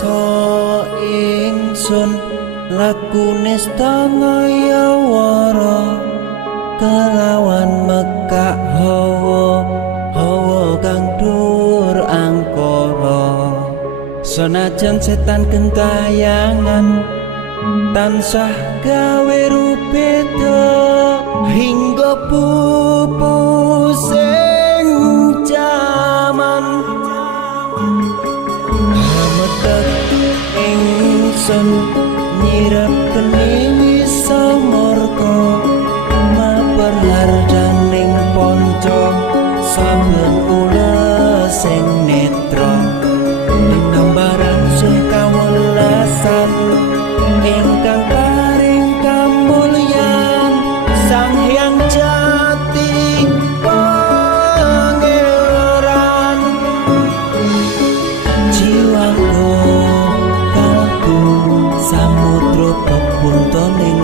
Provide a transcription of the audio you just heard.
ngrasa ingsun lakune stangaya wara kelawan mekak hawa kang dur angkara senajan setan gentayangan tansah gawe rupeda hingga pupu sing jaman hametek ingsun nyirep kene wisa murka maper hardaning ponco saben kula sing netra dinambaran sing kawelasan ingkang paring kamulyan Sang Hyang Jati Pangeran jiwaku kalbu samudra pepuntaning